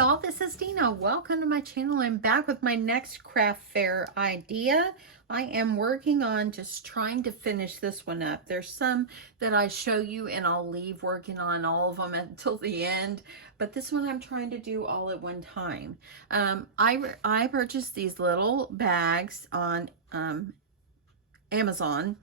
y'all, this is Dina. Welcome to my channel. I'm back with my next craft fair idea. I am working on just trying to finish this one up. There's some that I show you and I'll leave working on all of them until the end, but this one I'm trying to do all at one time. I purchased these little bags on Amazon,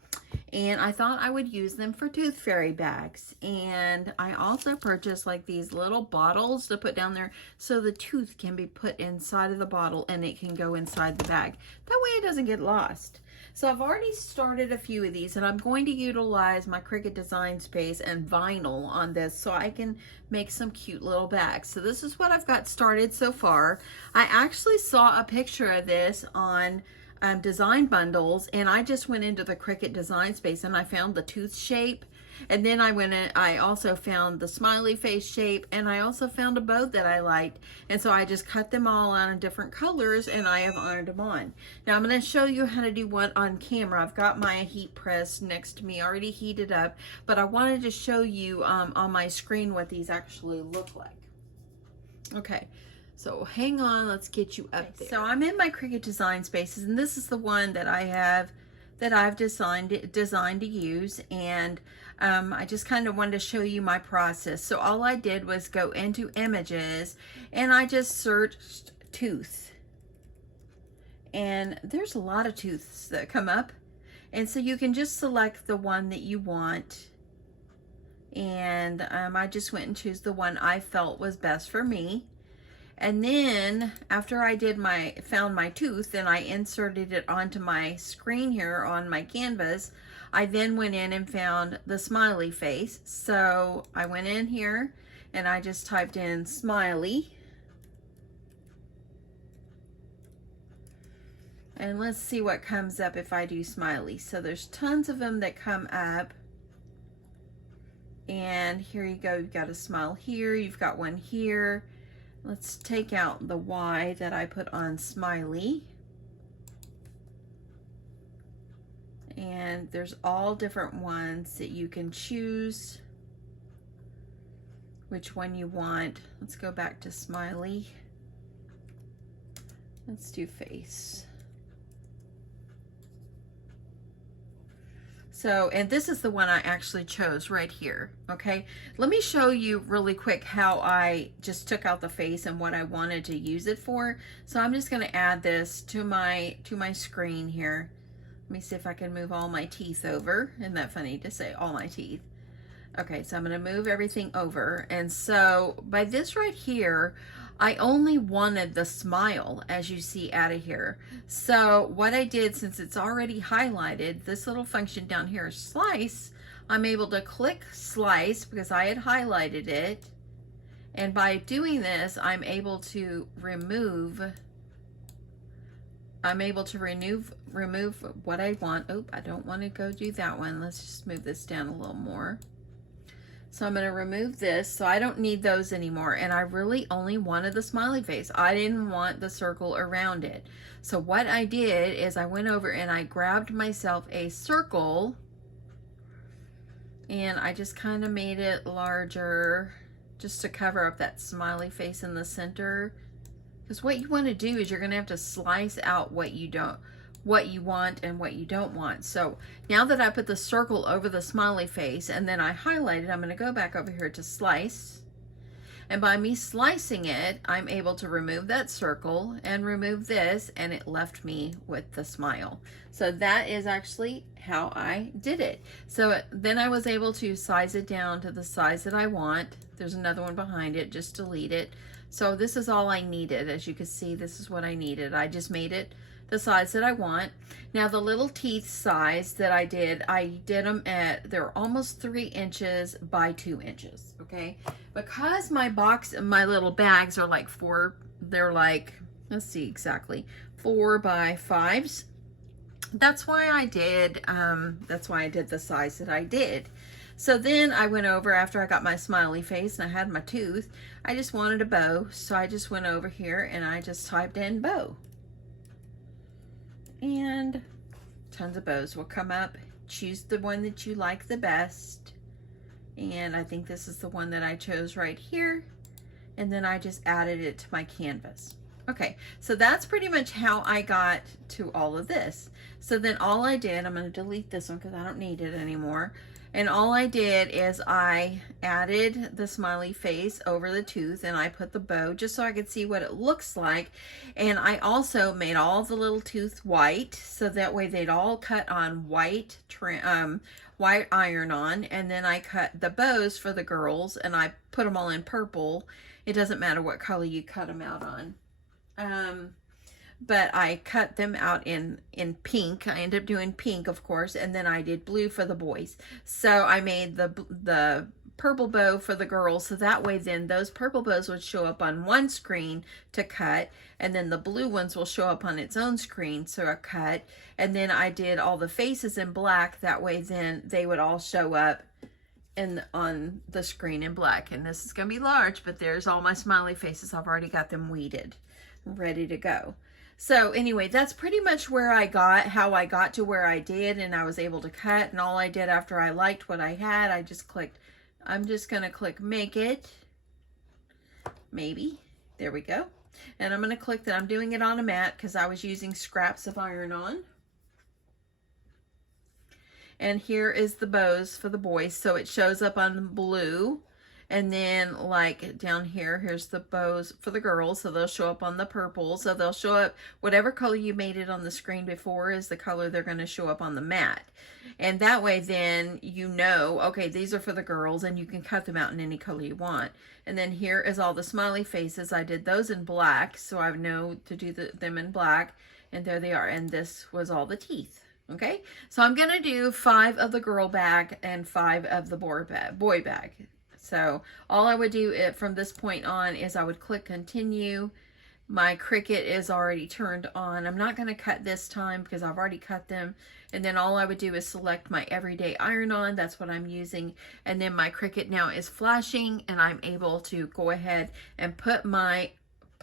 and I thought I would use them for tooth fairy bags. And I also purchased like these little bottles to put down there so the tooth can be put inside of the bottle and it can go inside the bag. That way it doesn't get lost. So I've already started a few of these, and I'm going to utilize my Cricut design space and vinyl on this so I can make some cute little bags. So this is what I've got started so far. I actually saw a picture of this on design bundles, and I just went into the Cricut design space and I found the tooth shape, and then I also found the smiley face shape, and I also found a bow that I liked, and so I just cut them all out in different colors and I have ironed them on. Now I'm going to show you how to do one on camera. I've got my heat press next to me already heated up, but I wanted to show you on my screen what these actually look like. Okay. So hang on, let's get you up there. So I'm in my Cricut design spaces, and this is the one that I've designed to use, and I just kind of wanted to show you my process. So all I did was go into images and I just searched tooth, and there's a lot of tooths that come up, and so you can just select the one that you want, and I just went and chose the one I felt was best for me. And then after I found my tooth and I inserted it onto my screen here on my canvas, I then went in and found the smiley face. So I went in here and I just typed in smiley. And let's see what comes up if I do smiley. So there's tons of them that come up. And here you go, you've got a smile here, you've got one here. Let's take out the Y that I put on smiley. And there's all different ones that you can choose which one you want. Let's go back to smiley. Let's do face. So, and this is the one I actually chose right here, okay? Let me show you really quick how I just took out the face and what I wanted to use it for. So I'm just gonna add this to my screen here. Let me see if I can move all my teeth over. Isn't that funny to say all my teeth? Okay, so I'm gonna move everything over. And so by this right here, I only wanted the smile, as you see out of here. So what I did, since it's already highlighted, this little function down here, slice, I'm able to click slice because I had highlighted it. And by doing this, I'm able to remove what I want. Oh, I don't want to go do that one. Let's just move this down a little more. So I'm going to remove this, so I don't need those anymore. And I really only wanted the smiley face. I didn't want the circle around it. So what I did is I went over and I grabbed myself a circle, and I just kind of made it larger just to cover up that smiley face in the center. Because what you want to do is you're going to have to slice out what you want and what you don't want. So now that I put the circle over the smiley face and then I highlighted, I'm going to go back over here to slice. And by me slicing it, I'm able to remove that circle and remove this, and it left me with the smile. So that is actually how I did it. So then I was able to size it down to the size that I want. There's another one behind it, just delete it. So this is all I needed. As you can see, this is what I needed. I just made it the size that I want. Now the little teeth size that I did them at, they're almost 3 inches by 2 inches, okay? Because my little bags are like let's see exactly, 4 by 5s. That's why I did the size that I did. So then I went over, after I got my smiley face and I had my tooth, I just wanted a bow. So I just went over here and I just typed in bow. And tons of bows will come up. Choose the one that you like the best. And I think this is the one that I chose right here. and then I just added it to my canvas. Okay, so that's pretty much how I got to all of this. So then all I did, I'm going to delete this one because I don't need it anymore. And all I did is I added the smiley face over the tooth, and I put the bow just so I could see what it looks like. And I also made all the little tooth white, so that way they'd all cut on white white iron-on. And then I cut the bows for the girls, and I put them all in purple. It doesn't matter what color you cut them out on. But I cut them out in pink. I ended up doing pink, of course, and then I did blue for the boys. So I made the purple bow for the girls, so that way then those purple bows would show up on one screen to cut, and then the blue ones will show up on its own screen, so I cut. And then I did all the faces in black, that way then they would all show up on the screen in black. And this is going to be large, but there's all my smiley faces. I've already got them weeded, ready to go. So anyway, that's pretty much where how I got to where I did, and I was able to cut. And all I did after I liked what I had, I just clicked, I'm just going to click make it, maybe, there we go. And I'm going to click that I'm doing it on a mat because I was using scraps of iron-on. And here is the bows for the boys. So it shows up on blue. And then like down here, here's the bows for the girls. So they'll show up on the purple. So they'll show up, whatever color you made it on the screen before is the color they're going to show up on the mat. And that way then you know, okay, these are for the girls, and you can cut them out in any color you want. And then here is all the smiley faces. I did those in black, so I know to do them in black. And there they are. And this was all the teeth. Okay, so I'm going to do 5 of the girl bag and 5 of the boy bag. So all I would do from this point on is I would click continue. My Cricut is already turned on. I'm not going to cut this time because I've already cut them. And then all I would do is select my everyday iron-on. That's what I'm using. And then my Cricut now is flashing, and I'm able to go ahead and put my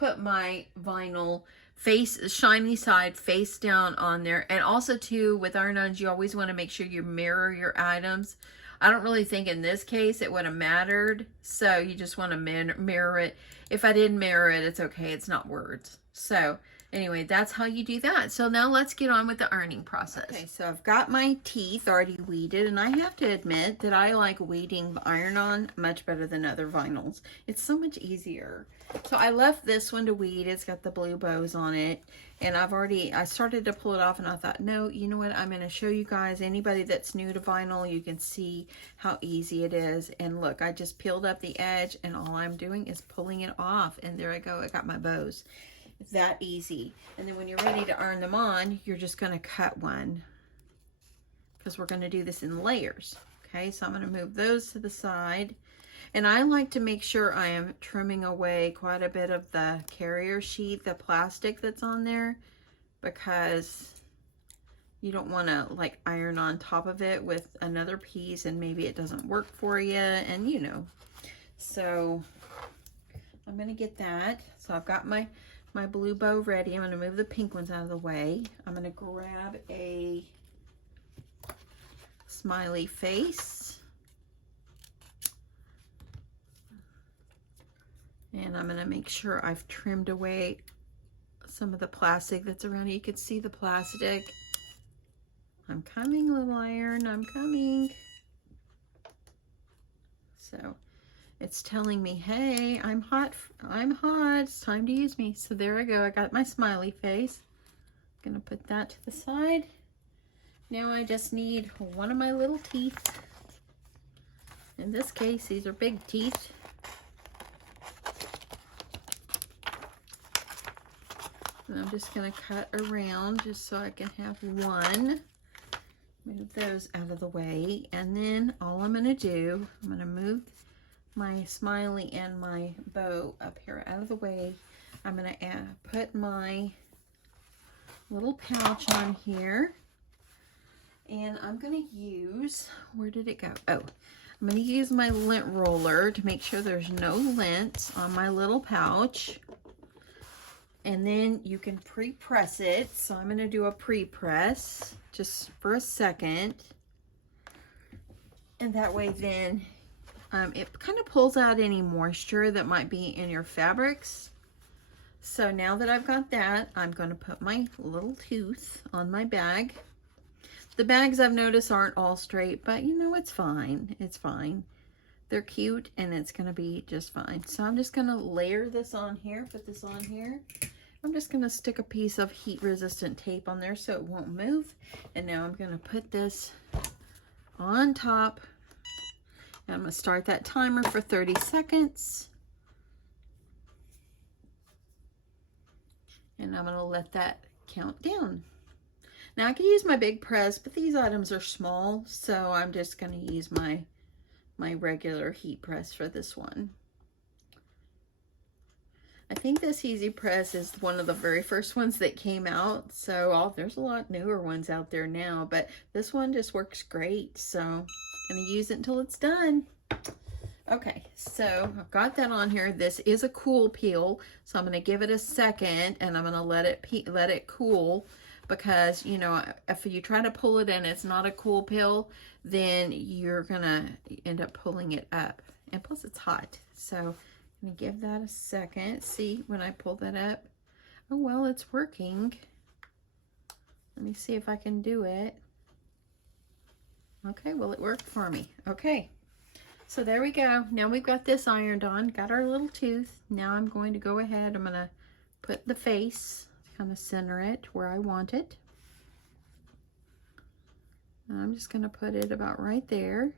vinyl face, shiny side face down on there. And also too, with iron-ons, you always want to make sure you mirror your items. I don't really think in this case it would have mattered, so you just want to mirror it. If I didn't mirror it, it's okay, it's not words. So anyway, that's how you do that. So now let's get on with the ironing process. Okay, so I've got my teeth already weeded, and I have to admit that I like weeding iron-on much better than other vinyls. It's so much easier. So I left this one to weed. It's got the blue bows on it, and I started to pull it off, and I thought, no, you know what, I'm going to show you guys, anybody that's new to vinyl, you can see how easy it is. And look, I just peeled up the edge, and all I'm doing is pulling it off, and there I go, I got my bows. It's that easy. And then when you're ready to iron them on, you're just going to cut one, because we're going to do this in layers. Okay, so I'm going to move those to the side. And I like to make sure I am trimming away quite a bit of the carrier sheet, the plastic that's on there, because you don't want to like iron on top of it with another piece and maybe it doesn't work for you, and you know. So I'm going to get that. So I've got my blue bow ready. I'm going to move the pink ones out of the way. I'm going to grab a smiley face. And I'm going to make sure I've trimmed away some of the plastic that's around it. You can see the plastic. I'm coming, little iron, I'm coming. So it's telling me, hey, I'm hot, it's time to use me. So there I go, I got my smiley face. I'm going to put that to the side. Now I just need one of my little teeth. In this case, these are big teeth. And I'm just going to cut around just so I can have one. Move those out of the way. And then all I'm going to do, I'm going to move my smiley and my bow up here out of the way. I'm going to put my little pouch on here. And I'm going to use, where did it go? Oh, I'm going to use my lint roller to make sure there's no lint on my little pouch. And then you can pre-press it. So I'm going to do a pre-press just for a second. And that way then it kind of pulls out any moisture that might be in your fabrics. So now that I've got that, I'm going to put my little tooth on my bag. The bags I've noticed aren't all straight, but you know, it's fine. It's fine. They're cute and it's going to be just fine. So I'm just going to layer this on here, put this on here. I'm just going to stick a piece of heat resistant tape on there so it won't move. And now I'm going to put this on top. And I'm going to start that timer for 30 seconds. And I'm going to let that count down. Now I could use my big press, but these items are small, so I'm just going to use my regular heat press for this one. I think this Easy Press is one of the very first ones that came out, so there's a lot newer ones out there now, but this one just works great, so I'm going to use it until it's done. Okay, so I've got that on here. This is a cool peel, so I'm going to give it a second, and I'm going to let it cool. Because, you know, if you try to pull it and it's not a cool peel, then you're gonna end up pulling it up. And plus it's hot. So I'm gonna give that a second. See, when I pull that up, oh well, it's working. Let me see if I can do it. Okay, well, it worked for me. Okay, so there we go. Now we've got this ironed on, got our little tooth. Now I'm going to go ahead, I'm gonna put the face, kind of center it where I want it. And I'm just going to put it about right there.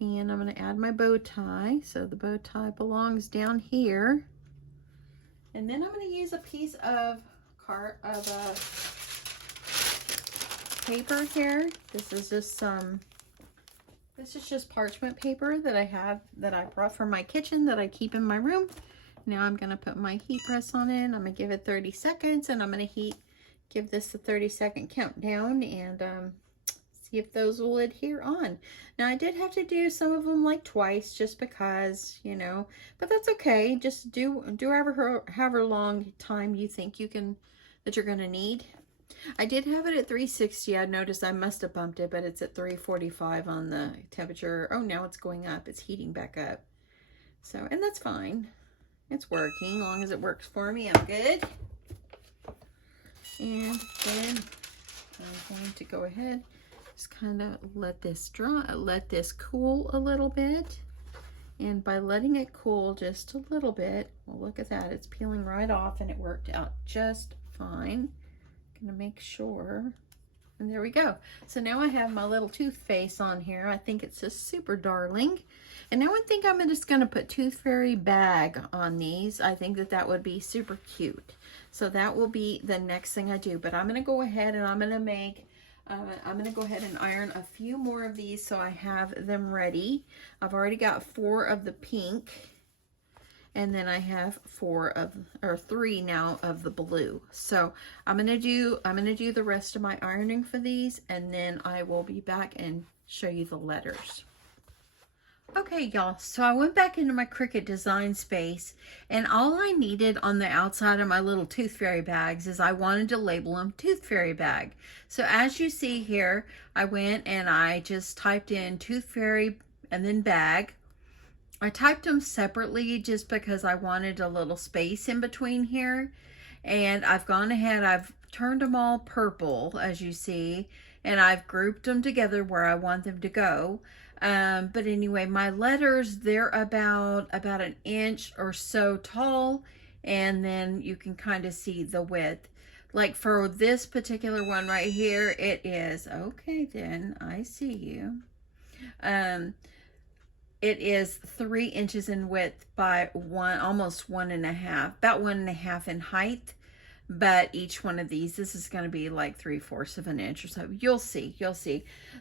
And I'm going to add my bow tie. So the bow tie belongs down here. And then I'm going to use a piece of paper here. This is just parchment paper that I brought from my kitchen that I keep in my room. Now I'm going to put my heat press on it. I'm going to give it 30 seconds and I'm going to give this a 30-second countdown and see if those will adhere on. Now I did have to do some of them like twice just because, you know, but that's okay. Just do however long time you think that you're going to need. I did have it at 360. I noticed I must have bumped it, but it's at 345 on the temperature. Oh, now it's going up. It's heating back up. So, and that's fine. It's working. As long as it works for me, I'm good. And then I'm going to go ahead, just kind of let this cool a little bit. And by letting it cool just a little bit, well, look at that. It's peeling right off and it worked out just fine. I'm gonna make sure. And there we go. So now I have my little tooth face on here. I think it's just super darling. And now I think I'm just going to put Tooth Fairy bag on these. I think that would be super cute. So that will be the next thing I do. But I'm going to go ahead and I'm going to go ahead and iron a few more of these so I have them ready. I've already got 4 of the pink. And then I have 3 now of the blue. So I'm gonna do the rest of my ironing for these, and then I will be back and show you the letters. Okay, y'all, so I went back into my Cricut design space, and all I needed on the outside of my little Tooth Fairy bags is I wanted to label them Tooth Fairy bag. So as you see here, I went and I just typed in Tooth Fairy and then bag. I typed them separately just because I wanted a little space in between here. And I've gone ahead, I've turned them all purple, as you see, and I've grouped them together where I want them to go. But anyway, my letters, they're about an inch or so tall, and then you can kind of see the width. Like for this particular one right here, it is, okay then, I see you. It is 3 inches in width by almost 1.5, about 1.5 in height. But each one of these, this is going to be like 3/4 of an inch or so. You'll see.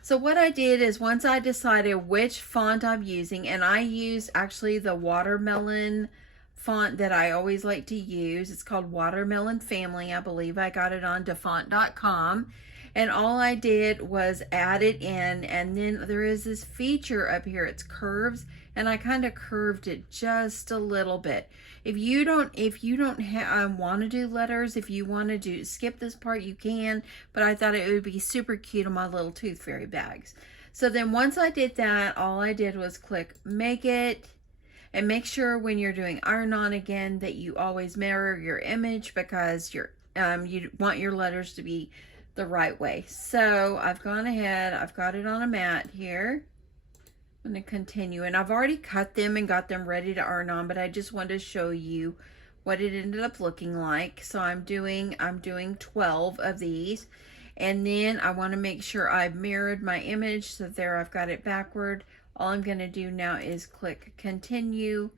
So what I did is once I decided which font I'm using, and I used actually the watermelon font that I always like to use. It's called Watermelon Family. I believe I got it on dafont.com. And all I did was add it in, and then there is this feature up here, it's curves, and I kind of curved it just a little bit. If you don't want to do letters, if you want to skip this part, you can, but I thought it would be super cute on my little Tooth Fairy bags. So then once I did that, all I did was click make it, and make sure when you're doing iron on again that you always mirror your image, because you want your letters to be the right way. So I've gone ahead, I've got it on a mat here. I'm going to continue, and I've already cut them and got them ready to iron on, but I just wanted to show you what it ended up looking like. So I'm doing 12 of these, and then I want to make sure I've mirrored my image. So there, I've got it backward. All I'm going to do now is click continue,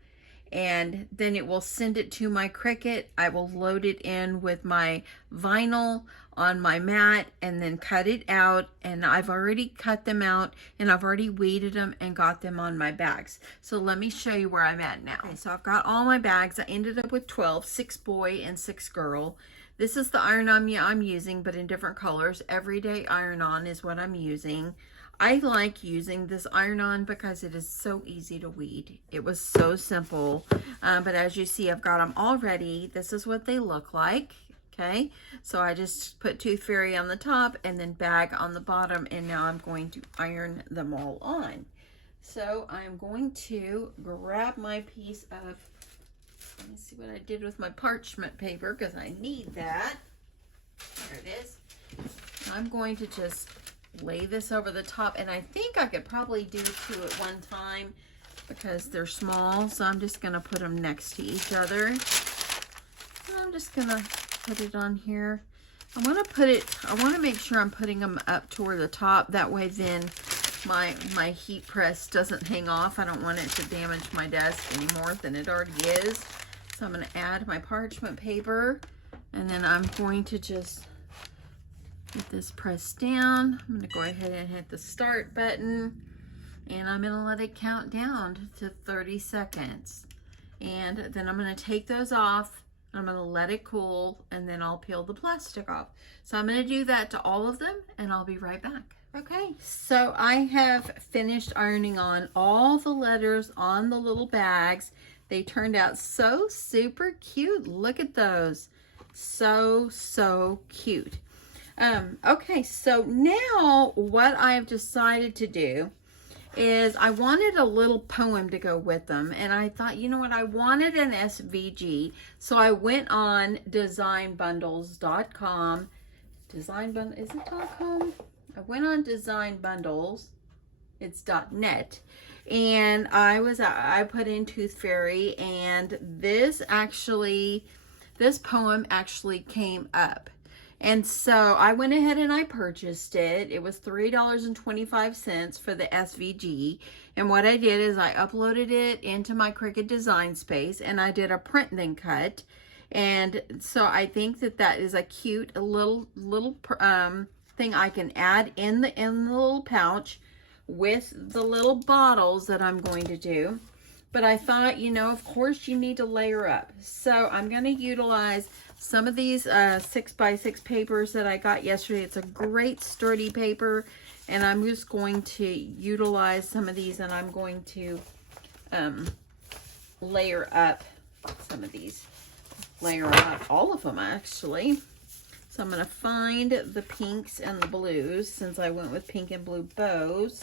and then it will send it to my Cricut. I will load it in with my vinyl on my mat and then cut it out, and I've already cut them out and I've already weighted them and got them on my bags. So let me show you where I'm at now. Okay, so I've got all my bags. I ended up with 12, 6 boy and 6 girl. This is the iron-on I'm using, but in different colors. Everyday iron-on is what I'm using. I like using this iron-on because it is so easy to weed. It was so simple, but as you see, I've got them all ready. This is what they look like. Okay, so I just put Tooth Fairy on the top and then bag on the bottom, and now I'm going to iron them all on. So I'm going to grab my piece of, let me see what I did with my parchment paper, because I need that. There it is. I'm going to just lay this over the top, and I think I could probably do 2 at one time because they're small, so I'm just going to put them next to each other. And I'm just going to put it on here. I want to make sure I'm putting them up toward the top. That way then my heat press doesn't hang off. I don't want it to damage my desk any more than it already is. So I'm going to add my parchment paper, and then I'm going to just get this pressed down. I'm going to go ahead and hit the start button, and I'm going to let it count down to 30 seconds. And then I'm going to take those off. I'm going to let it cool, and then I'll peel the plastic off. So I'm going to do that to all of them, and I'll be right back. Okay, so I have finished ironing on all the letters on the little bags. They turned out so super cute. Look at those. So cute. Okay, so now what I've decided to do is I wanted a little poem to go with them, and I thought, you know what, I wanted an SVG, so I went on designbundles.com. Is it .com? I went on Design Bundles, it's .net, and I put in Tooth Fairy, and this poem actually came up. And so I went ahead and I purchased it. It was $3.25 for the SVG. And what I did is I uploaded it into my Cricut Design Space, and I did a print then cut. And so I think that is a cute little thing I can add in the little pouch with the little bottles that I'm going to do. But I thought, you know, of course you need to layer up. So I'm going to utilize some of these 6x6 papers that I got yesterday. It's a great sturdy paper, and I'm just going to utilize some of these, and I'm going to layer up some of these. Layer up all of them, actually. So I'm going to find the pinks and the blues, since I went with pink and blue bows.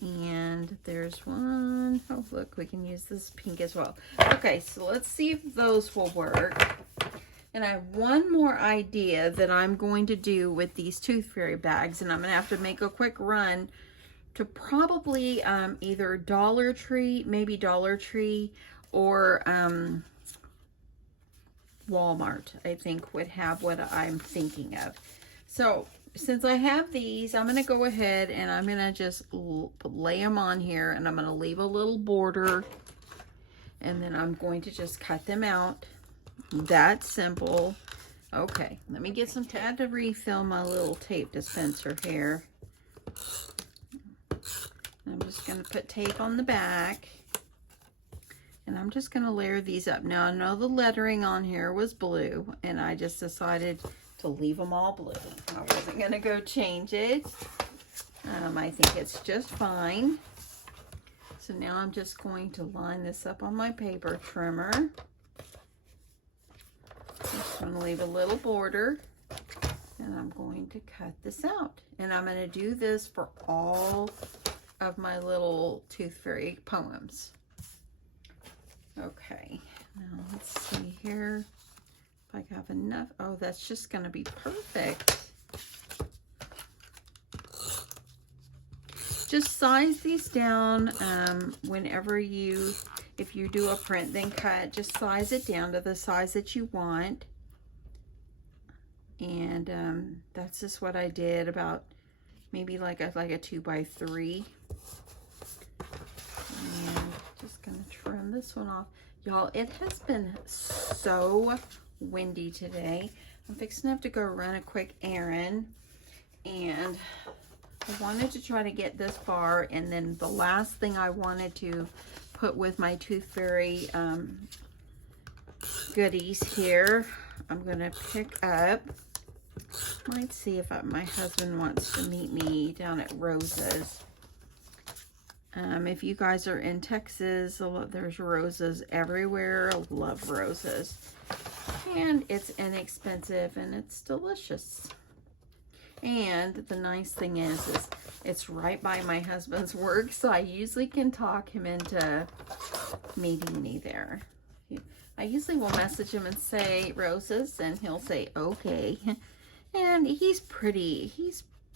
And there's one. Oh, look, we can use this pink as well. Okay, so let's see if those will work. And I have one more idea that I'm going to do with these Tooth Fairy bags, and I'm going to have to make a quick run to probably either Dollar Tree, maybe Dollar Tree, or Walmart, I think, would have what I'm thinking of. So since I have these, I'm going to go ahead and I'm going to just lay them on here, and I'm going to leave a little border, and then I'm going to just cut them out. That simple. Okay, let me get some, I had to refill my little tape dispenser here. I'm just going to put tape on the back, and I'm just going to layer these up. Now, I know the lettering on here was blue, and I just decided to leave them all blue. I wasn't going to go change it. I think it's just fine. So now I'm just going to line this up on my paper trimmer. Just going to leave a little border. And I'm going to cut this out. And I'm going to do this for all of my little Tooth Fairy poems. Okay, now let's see here if I have enough. Oh, that's just going to be perfect. Just size these down whenever if you do a print then cut, just size it down to the size that you want. And that's just what I did, about maybe like a 2x3. And just gonna trim this one off. Y'all, it has been so windy today. I'm fixing to have to go run a quick errand, and I wanted to try to get this far, and then the last thing I wanted to put with my Tooth Fairy goodies here, I'm gonna pick up. Might see if my husband wants to meet me down at Rosa's. If you guys are in Texas, there's Rosa's everywhere. I love Rosa's. And it's inexpensive and it's delicious. And the nice thing is it's right by my husband's work, so I usually can talk him into meeting me there. I usually will message him and say Rosa's, and he'll say okay. And he's pretty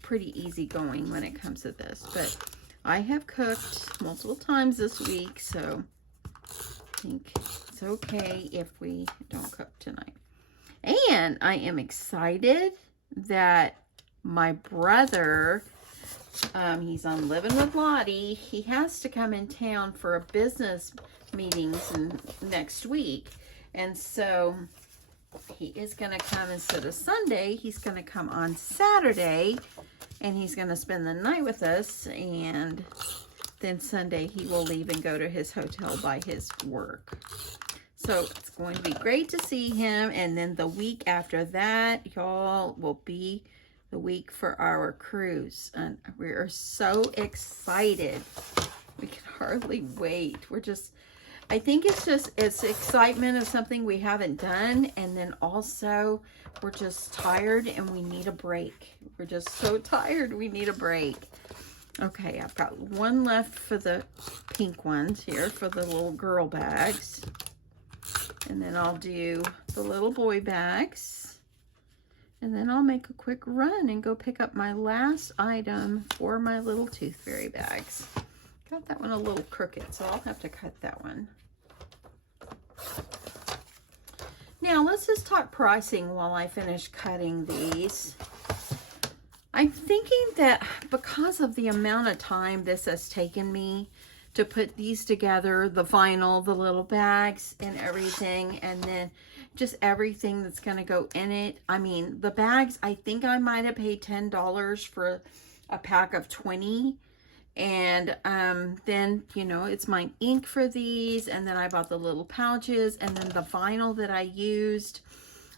easygoing when it comes to this. But I have cooked multiple times this week, so I think it's okay if we don't cook tonight. And I am excited that my brother, he's on Living with Lottie. He has to come in town for a business meetings next week. And so he is going to come instead of Sunday. He's going to come on Saturday, and he's going to spend the night with us. And then Sunday he will leave and go to his hotel by his work. So it's going to be great to see him. And then the week after that, y'all, will be the week for our cruise. And we are so excited. We can hardly wait. I think it's excitement of something we haven't done, and then also we're just tired and we need a break. We're just so tired, we need a break. Okay, I've got one left for the pink ones here, for the little girl bags. And then I'll do the little boy bags. And then I'll make a quick run and go pick up my last item for my little Tooth Fairy bags. Got that one a little crooked, so I'll have to cut that one. Now let's just talk pricing while I finish cutting these. I'm thinking that because of the amount of time this has taken me to put these together, the vinyl, the little bags and everything, and then just everything that's going to go in it. I mean, the bags, I think I might have paid $10 for a pack of 20. And then, you know, it's my ink for these, and then I bought the little pouches, and then the vinyl that I used.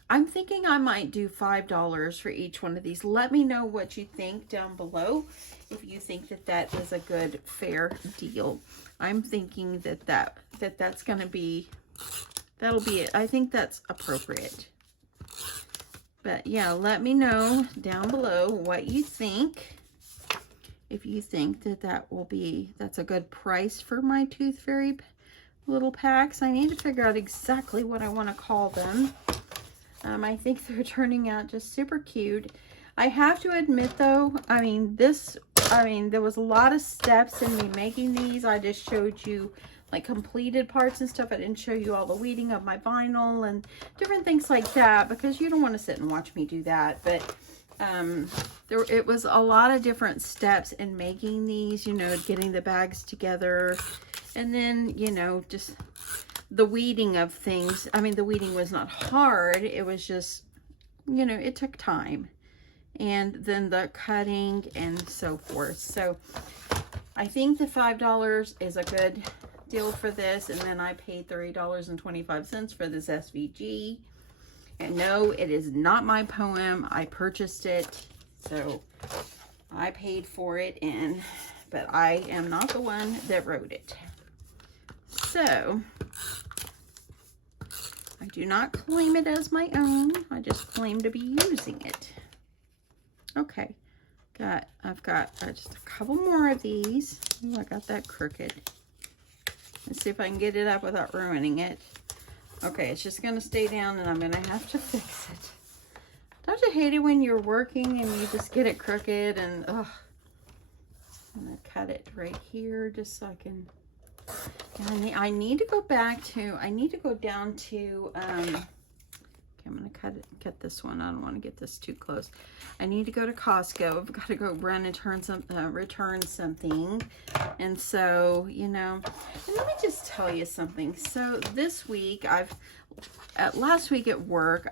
I'm thinking I might do $5 for each one of these. Let me know what you think down below, if you think that that is a good, fair deal. I'm thinking that's going to be, that'll be it. I think that's appropriate. But yeah, let me know down below what you think. If you think that's a good price for my Tooth Fairy little packs. I need to figure out exactly what I want to call them. I think they're turning out just super cute. I have to admit though, there was a lot of steps in me making these. I just showed you like completed parts and stuff. I didn't show you all the weeding of my vinyl and different things like that, because you don't want to sit and watch me do that. But it was a lot of different steps in making these, you know, getting the bags together, and then, you know, just the weeding of things. I mean, the weeding was not hard. It was just, you know, it took time. And then the cutting and so forth. So I think the $5 is a good deal for this. And then I paid $30.25 for this SVG. And no, it is not my poem. I purchased it, so I paid for it, but I am not the one that wrote it. So I do not claim it as my own. I just claim to be using it. Okay, I've got just a couple more of these. Ooh, I got that crooked. Let's see if I can get it up without ruining it. Okay, it's just gonna stay down and I'm gonna have to fix it. Don't you hate it when you're working and you just get it crooked and ugh. I'm gonna cut it right here just so I can. I need to go back to. I need to go down to. Okay, I'm gonna cut this one. I don't want to get this too close. I need to go to Costco. I've got to go run and return something, and so you know. And let me just tell you something. So this week last week at work,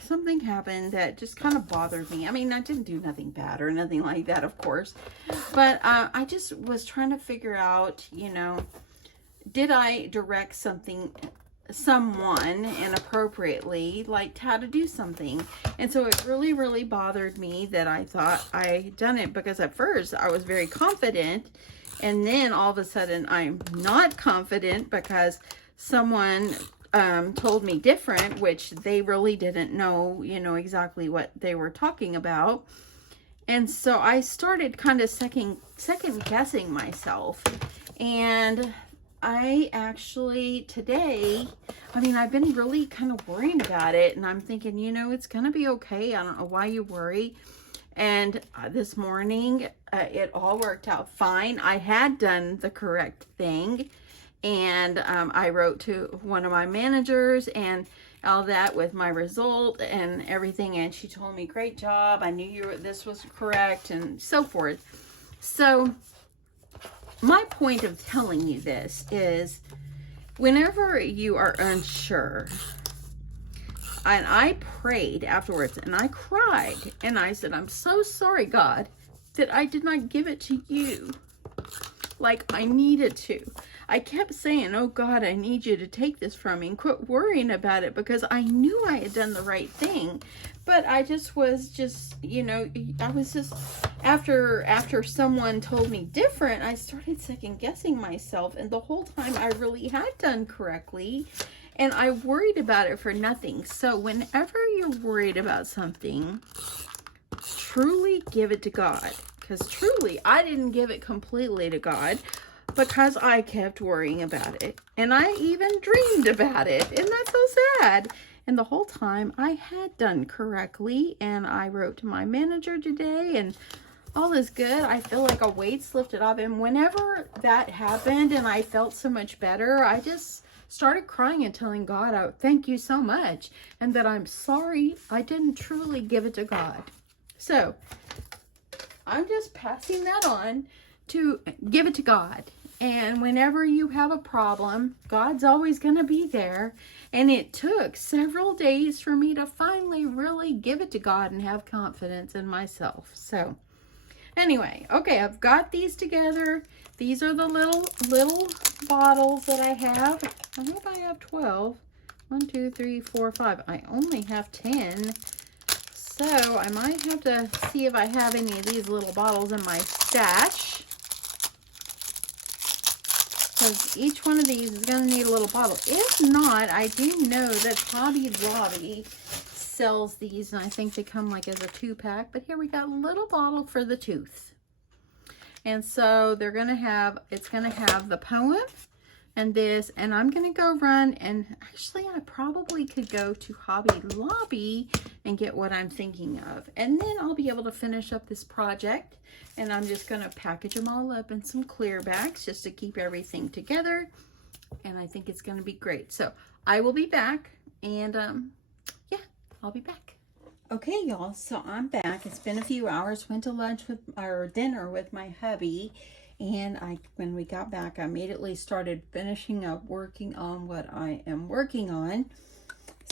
something happened that just kind of bothered me. I mean, I didn't do nothing bad or nothing like that, of course, but I just was trying to figure out, you know, did I direct someone inappropriately, like how to do something? And so it really, really bothered me that I thought I had done it, because at first I was very confident, and then all of a sudden I'm not confident because someone told me different, which they really didn't know, you know, exactly what they were talking about. And so I started kind of second guessing myself. And I actually today, I mean, I've been really kind of worrying about it, and I'm thinking, you know, it's gonna be okay. I don't know why you worry. And this morning, it all worked out fine. I had done the correct thing. And I wrote to one of my managers and all that with my result and everything, and she told me, great job, I knew this was correct, and so forth. So my point of telling you this is, whenever you are unsure, and I prayed afterwards and I cried and I said, I'm so sorry, God, that I did not give it to you like I needed to. I kept saying, oh God, I need you to take this from me and quit worrying about it, because I knew I had done the right thing. But I was you know, I was just, after someone told me different, I started second guessing myself. And the whole time I really had done correctly, and I worried about it for nothing. So whenever you're worried about something, truly give it to God. Because truly, I didn't give it completely to God, because I kept worrying about it. And I even dreamed about it. And that's so sad. And the whole time I had done correctly. And I wrote to my manager today, and all is good. I feel like a weight's lifted off. And whenever that happened and I felt so much better, I just started crying and telling God, oh, thank you so much. And that I'm sorry I didn't truly give it to God. So I'm just passing that on to give it to God. And whenever you have a problem, God's always going to be there. And it took several days for me to finally really give it to God and have confidence in myself. So anyway, okay, I've got these together. These are the little bottles that I have. I hope I have 12. 1, 2, 3, 4, 5. I only have 10. So I might have to see if I have any of these little bottles in my stash, because each one of these is going to need a little bottle. If not, I do know that Hobby Lobby sells these, and I think they come like as a 2-pack. But here we got a little bottle for the tooth. And so they're going to have, it's going to have the poem and this, and I'm going to go run, and actually I probably could go to Hobby Lobby and get what I'm thinking of. And then I'll be able to finish up this project, and I'm just going to package them all up in some clear bags just to keep everything together. And I think it's going to be great. So I will be back, and yeah, I'll be back. Okay, y'all, so I'm back. It's been a few hours. Went to lunch or dinner with my hubby. And when we got back, I immediately started finishing up working on what I am working on.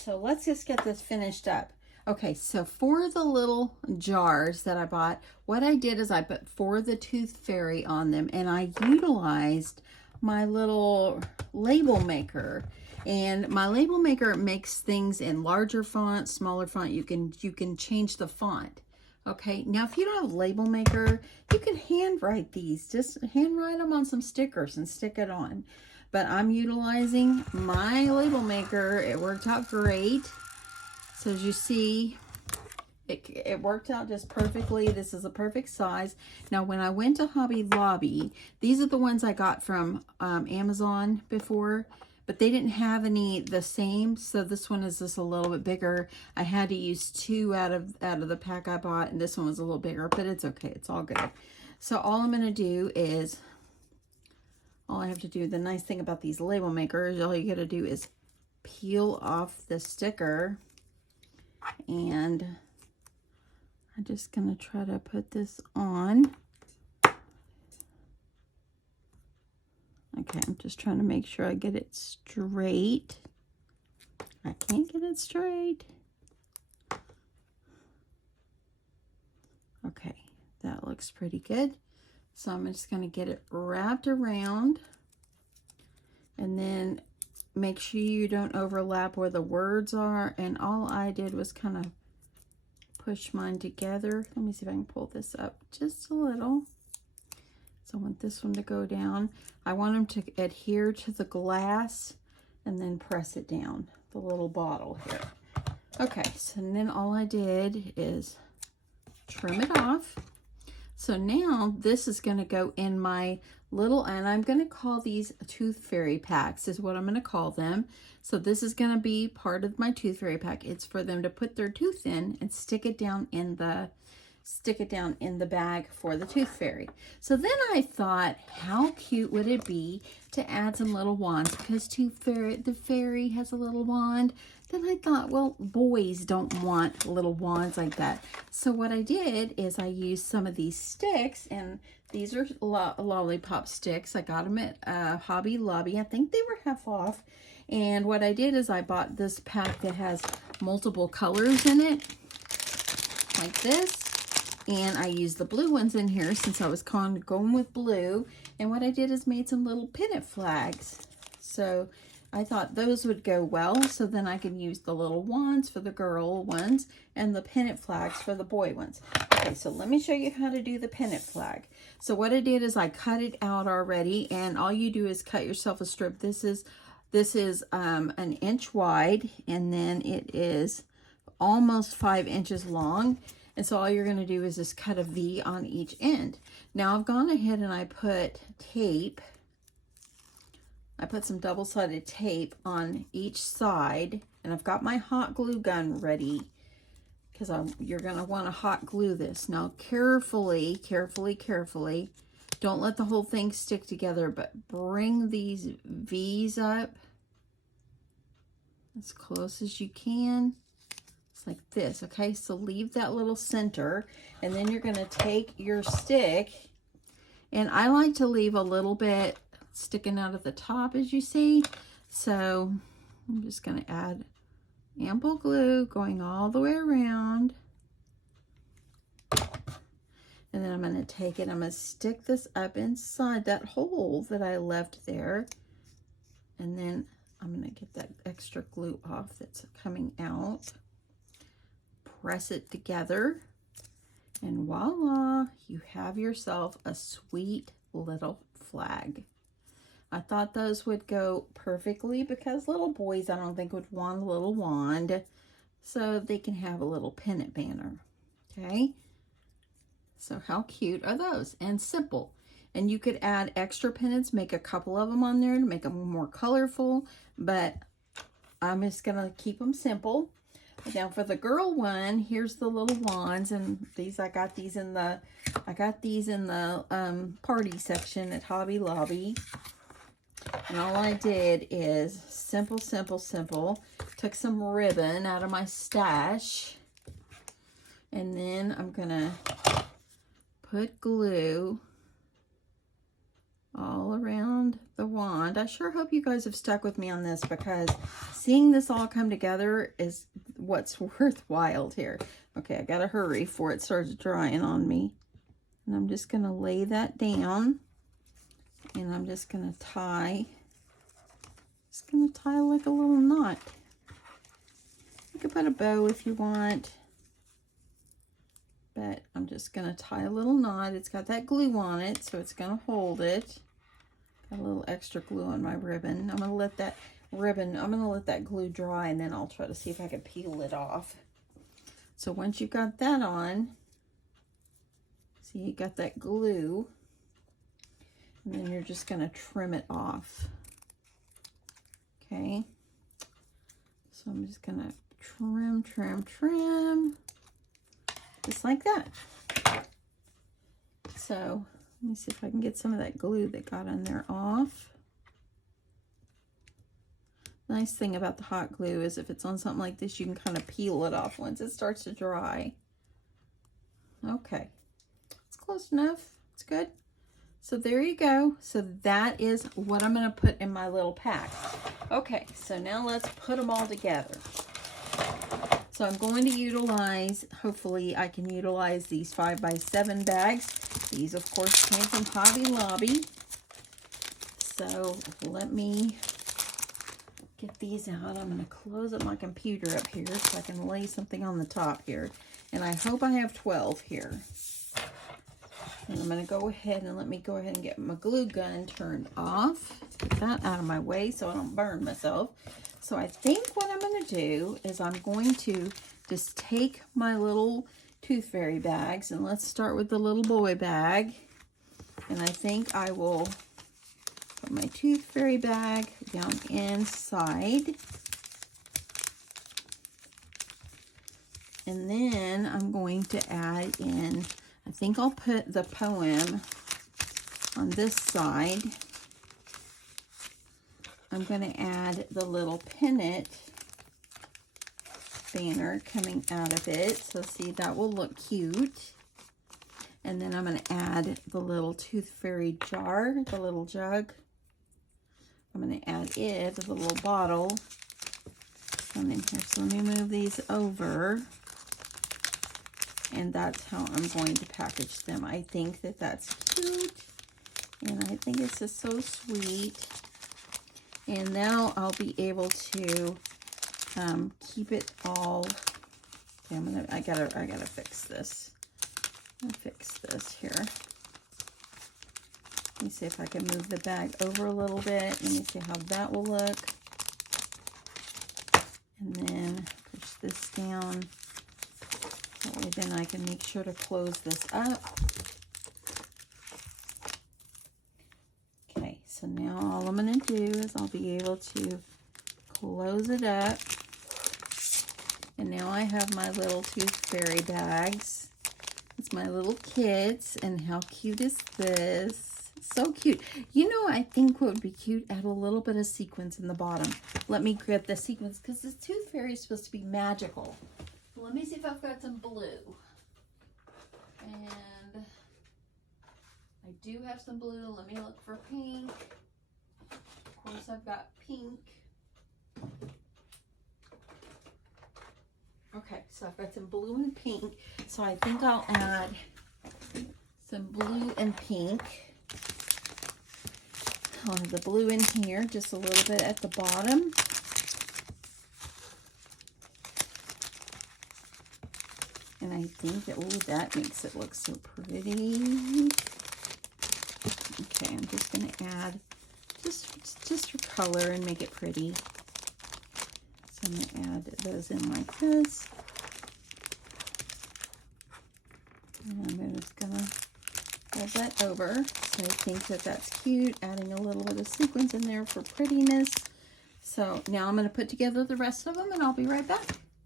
So let's just get this finished up. Okay, so for the little jars that I bought, what I did is I put For the Tooth Fairy on them, and I utilized my little label maker. And my label maker makes things in larger font, smaller font. You can change the font. Okay, now if you don't have a label maker, you can handwrite these. Just handwrite them on some stickers and stick it on. But I'm utilizing my label maker. It worked out great. So as you see, It worked out just perfectly. This is a perfect size. Now, when I went to Hobby Lobby, these are the ones I got from Amazon before, but they didn't have any the same, so this one is just a little bit bigger. I had to use 2 out of the pack I bought, and this one was a little bigger, but it's okay. It's all good. So all I'm going to do is, all I have to do, the nice thing about these label makers, all you got to do is peel off the sticker, and I'm just going to try to put this on. Okay, I'm just trying to make sure I get it straight. I can't get it straight. Okay, that looks pretty good. So I'm just going to get it wrapped around, and then make sure you don't overlap where the words are. And all I did was kind of push mine together. Let me see if I can pull this up just a little. So I want this one to go down. I want them to adhere to the glass and then press it down, the little bottle here. Okay, so then all I did is trim it off. So now this is going to go in my little, and I'm going to call these Tooth Fairy packs is what I'm going to call them. So this is going to be part of my Tooth Fairy pack. It's for them to put their tooth in and stick it down in the bag for the Tooth Fairy. So then I thought, how cute would it be to add some little wands, because the fairy has a little wand. Then I thought, well, boys don't want little wands like that. So what I did is I used some of these sticks, and these are lollipop sticks. I got them at Hobby Lobby. I think they were half off. And what I did is I bought this pack that has multiple colors in it, like this. And I used the blue ones in here since I was going with blue. And what I did is made some little pennant flags. So I thought those would go well. So then I can use the little wands for the girl ones and the pennant flags for the boy ones. Okay, so let me show you how to do the pennant flag. So what I did is I cut it out already, and all you do is cut yourself a strip. This is an inch wide, and then it is almost 5 inches long. And so all you're going to do is just cut a V on each end. Now I've gone ahead and I put tape. I put some double-sided tape on each side, and I've got my hot glue gun ready, because you're going to want to hot glue this. Now carefully, don't let the whole thing stick together, but bring these V's up as close as you can. Like this. Okay, so leave that little center, and then you're going to take your stick, and I like to leave a little bit sticking out of the top, as you see. So I'm just going to add ample glue going all the way around, and then I'm going to take it, I'm going to stick this up inside that hole that I left there, and then I'm going to get that extra glue off that's coming out. Press it together, and voila, you have yourself a sweet little flag. I thought those would go perfectly, because little boys I don't think would want a little wand, so they can have a little pennant banner. Okay, so how cute are those, and simple. And you could add extra pennants, make a couple of them on there to make them more colorful, but I'm just gonna keep them simple. Now for the girl one, here's the little wands, and these I got these in the party section at Hobby Lobby. And all I did is simple. Took some ribbon out of my stash, and then I'm gonna put glue all around the wand. I sure hope you guys have stuck with me on this, because seeing this all come together is what's worthwhile here. Okay, I gotta hurry before it starts drying on me. And I'm just gonna lay that down, and I'm just gonna tie like a little knot. You can put a bow if you want, but I'm just gonna tie a little knot. It's got that glue on it, so it's gonna hold it. Got a little extra glue on my ribbon. I'm gonna let that glue dry, and then I'll try to see if I can peel it off. So once you've got that on, see, you got that glue, and then you're just going to trim it off. Okay, so I'm just going to trim, just like that. So let me see if I can get some of that glue that got on there off. Nice thing about the hot glue is if it's on something like this, you can kind of peel it off once it starts to dry. Okay, it's close enough. It's good. So there you go. So that is what I'm going to put in my little pack. Okay, so now let's put them all together. So I'm going to utilize, hopefully I can utilize these 5x7 bags. These, of course, came from Hobby Lobby. So let me get these out. I'm going to close up my computer up here so I can lay something on the top here. And I hope I have 12 here. And I'm going to go ahead and let me go ahead and get my glue gun turned off. Get that out of my way so I don't burn myself. So I think what I'm going to do is I'm going to just take my little Tooth Fairy bags, and let's start with the little boy bag. And I think I will put my Tooth Fairy bag down inside. And then I'm going to add in, I think I'll put the poem on this side. I'm going to add the little pennant banner coming out of it. So see, that will look cute. And then I'm going to add the little Tooth Fairy jar, the little jug. I'm going to add it, the little bottle. And then here, so let me move these over. And that's how I'm going to package them. I think that that's cute. And I think it's just so sweet. And now I'll be able to keep it all. Okay, I gotta fix this. I'm gonna fix this here. Let me see if I can move the bag over a little bit. Let me see how that will look. And then push this down. That way then I can make sure to close this up. Okay, so now all I'm going to do is I'll be able to close it up. And now I have my little Tooth Fairy bags. It's my little kids, and how cute is this? So cute. You know, I think what would be cute, add a little bit of sequins in the bottom. Let me grab the sequins because this Tooth Fairy is supposed to be magical. Let me see if I've got some blue. And I do have some blue. Let me look for pink. Of course, I've got pink. Okay, so I've got some blue and pink. So I think I'll add some blue and pink. I'll have the blue in here, just a little bit at the bottom. And I think that, oh, that makes it look so pretty. Okay, I'm just going to add just for color and make it pretty. So I'm going to add those in like this. And I'm just going to fold that over. So I think that that's cute, adding a little bit of sequins in there for prettiness. So now I'm going to put together the rest of them, and I'll be right back.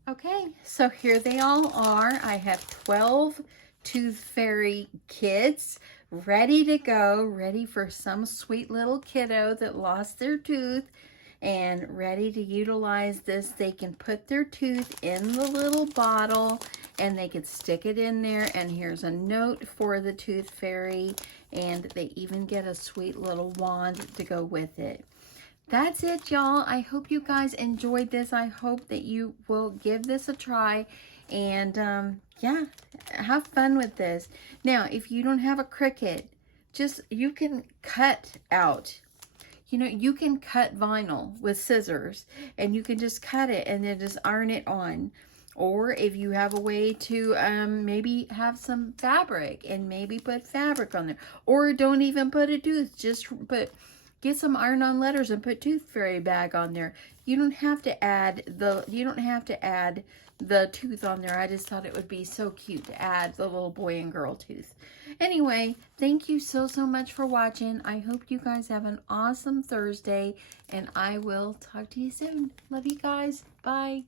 Okay, so here they all are. I have 12 Tooth Fairy kids ready to go, ready for some sweet little kiddo that lost their tooth and ready to utilize this. They can put their tooth in the little bottle and they can stick it in there, and here's a note for the Tooth Fairy, and they even get a sweet little wand to go with it. That's it, y'all. I hope you guys enjoyed this. I hope that you will give this a try and yeah, have fun with this. Now, if you don't have a Cricut, you can cut out. You know, you can cut vinyl with scissors and you can just cut it and then just iron it on. Or if you have a way to maybe have some fabric and maybe put fabric on there. Or don't even put a tooth, just get some iron-on letters and put Tooth Fairy bag on there. You don't have to add the tooth on there. I just thought it would be so cute to add the little boy and girl tooth. Anyway, thank you so much for watching. I hope you guys have an awesome Thursday, and I will talk to you soon. Love you guys. Bye.